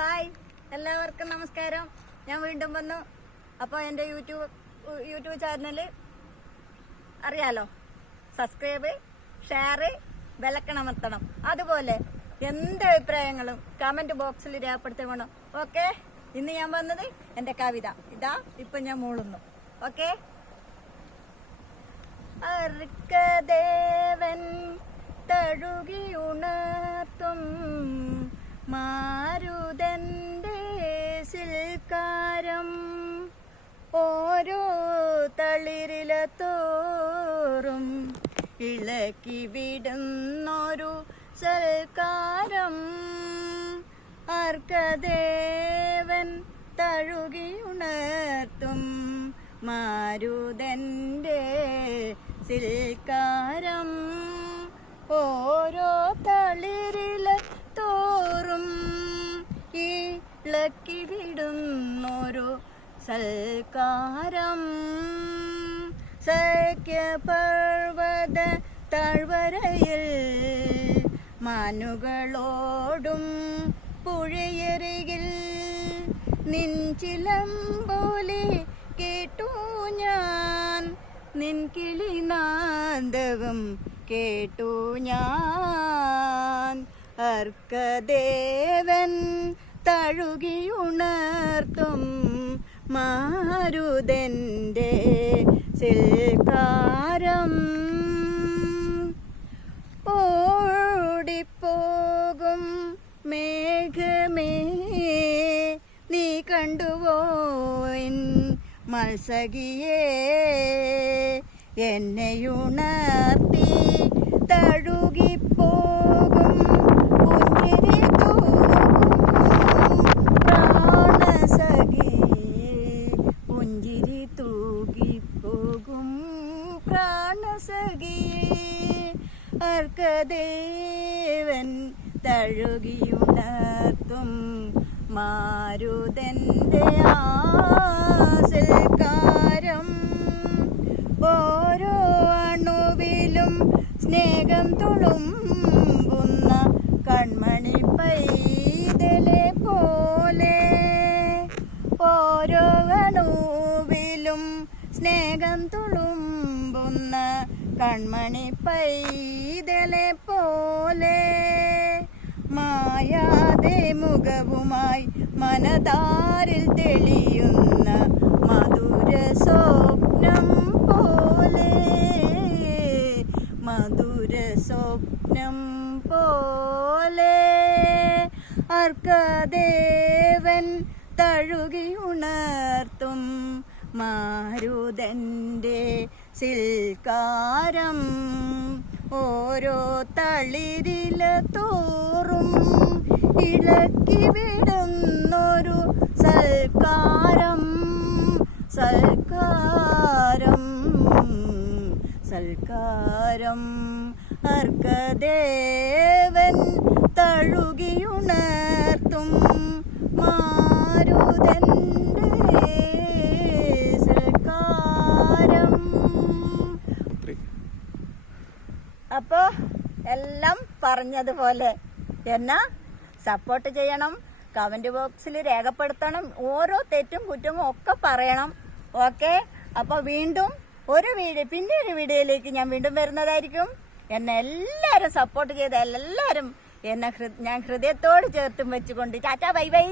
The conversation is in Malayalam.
ഹായ്, എല്ലാവർക്കും നമസ്കാരം. ഞാൻ വീണ്ടും വന്നു. അപ്പോൾ എൻ്റെ യൂട്യൂബ് ചാനൽ അറിയാലോ, സബ്സ്ക്രൈബ്, ഷെയർ, ബെല്ലക്കണമർത്തണം. അതുപോലെ എന്ത് അഭിപ്രായങ്ങളും കമൻറ്റ് ബോക്സിൽ രേഖപ്പെടുത്തണം. ഓക്കെ, ഇന്ന് ഞാൻ വന്നത് എൻ്റെ കവിത ഇതാ ഇപ്പം ഞാൻ മൂളുന്നു. ഓക്കെ. അർക്കദേവൻ തഴുകിയുണർത്തും മാരുതന്റെ സിൽക്കാരം, ഓരോ തളിരിലത്തോറും ഇളക്കി വിടുന്നൊരു സൽക്കാരം. അർക്കദേവൻ തഴുകിയുണർത്തും മാരുതന്റെ സിൽക്കാരം, ഓരോ തളിരിലത്തോറും ഇളക്കി വിടുന്നൊരു സൽക്കാരം. സഖ്യപർവത താഴ്വരയിൽ മാനുകളോടും പുഴയരികിൽ നിൻചിലമ്പോലെ കേട്ടു ഞാൻ, നിൻ കിളിനാദവും കേട്ടു ഞാൻ. അർക്കദേവൻ തഴുകിയുണർത്തും മാരുതന്റെ സിൽക്കാരം, ഓടിപ്പോകും മേഘമേ നീ കണ്ടുവോ എൻ മത്സഖിയേ, എന്നെയുണർത്തി തഴുകിപ്പോകും പുഞ്ചിരി തൂകും പ്രാണസഖിയേ, പുഞ്ചിരി തൂകിപ്പോകും പ്രാണസഖിയേ. അർക്കദേവൻ തഴുകിയുണർത്തും മാരുതന്റെ ആസൽക്കാരം, ഓരോ അണുവിലും സ്നേഹം തുളുമ്പുന്ന കൺമണി പൈതലെ പോലെ, ഓരോ അണുവിലും സ്നേഹം തുളുമ്പുന്ന കൺമണി പൈതലെ പോലെ, മായാതെ മുഖവുമായി മനതാരിൽ തെളിയുന്ന മധുര സ്വപ്നം പോലെ, മധുര സ്വപ്നം പോലെ. അർക്കദേവൻ തഴുകിയുണർത്തും മാരുതന്റെ സിൽക്കാരം, ഓരോ തളിരിലത്തോറും ഇളക്കി വിടുന്നൊരു സൽക്കാരം, സൽക്കാരം, സൽക്കാരം. അർക്കദേവൻ തഴുകിയുണർത്തും മാരുതന്റെ സൽക്കാരം. അപ്പോൾ എല്ലാം പറഞ്ഞതുപോലെ എന്നെ സപ്പോർട്ട് ചെയ്യണം, കമൻറ്റ് ബോക്സിൽ രേഖപ്പെടുത്തണം, ഓരോ തെറ്റും കുറ്റവും ഒക്കെ പറയണം. ഓക്കെ. അപ്പോൾ വീണ്ടും ഒരു വീഡിയോയിലേക്ക് ഞാൻ വീണ്ടും വരുന്നതായിരിക്കും. എന്നെ എല്ലാവരും സപ്പോർട്ട് ചെയ്ത എല്ലാവരും എന്നെ ഞാൻ ഹൃദയത്തോട് ചേർത്തും വെച്ചുകൊണ്ട് ടാറ്റാ ബൈ ബൈ.